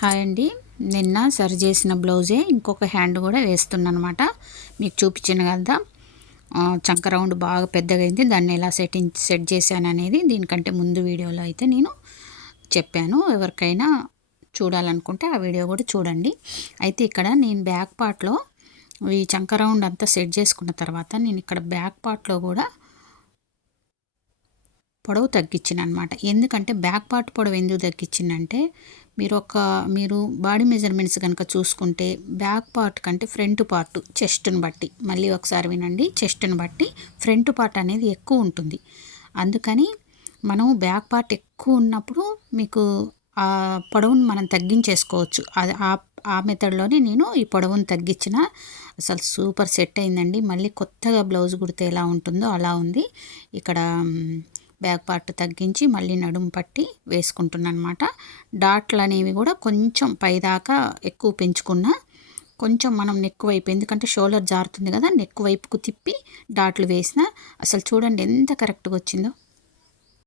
Hi అండి. నిన్న సరి చేసిన బ్లౌజే ఇంకొక హ్యాండ్ కూడా వేస్తున్నాను అనమాట. మీకు చూపించిన కదా చంక రౌండ్ బాగా పెద్దగా అయింది. దాన్ని ఎలా సెట్ చేశాను అనేది దీనికంటే ముందు వీడియోలో అయితే నేను చెప్పాను. ఎవరికైనా చూడాలనుకుంటే ఆ వీడియో కూడా చూడండి. అయితే ఇక్కడ నేను బ్యాక్ పార్ట్లో ఈ చంక రౌండ్ అంతా సెట్ చేసుకున్న తర్వాత నేను ఇక్కడ బ్యాక్ పార్ట్లో కూడా పొడవు తగ్గించిన అనమాట. ఎందుకంటే బ్యాక్ పార్ట్ పొడవు ఎందుకు తగ్గించిందంటే మీరు బాడీ మెజర్మెంట్స్ కనుక చూసుకుంటే బ్యాక్ పార్ట్ కంటే ఫ్రంట్ పార్ట్ చెస్ట్ని బట్టి, మళ్ళీ ఒకసారి వినండి, చెస్ట్ని బట్టి ఫ్రంట్ పార్ట్ అనేది ఎక్కువ ఉంటుంది. అందుకని మనం బ్యాక్ పార్ట్ ఎక్కువ ఉన్నప్పుడు మీకు ఆ పొడవును మనం తగ్గించేసుకోవచ్చు. అది ఆ మెథడ్లోనే నేను ఈ పొడవును తగ్గించిన. అసలు సూపర్ సెట్ అయిందండి. మళ్ళీ కొత్తగా బ్లౌజ్ కుడితే ఎలా ఉంటుందో అలా ఉంది. ఇక్కడ బ్యాక్ పార్ట్ తగ్గించి మళ్ళీ నడుము పట్టి వేసుకుంటున్నాను అనమాట. డాట్లు అనేవి కూడా కొంచెం పైదాకా ఎక్కువ పెంచుకున్నా, కొంచెం మనం నెక్ వైపు, ఎందుకంటే షోల్డర్ జారుతుంది కదా, నెక్ వైపుకు తిప్పి డాట్లు వేసిన. అసలు చూడండి ఎంత కరెక్ట్గా వచ్చిందో.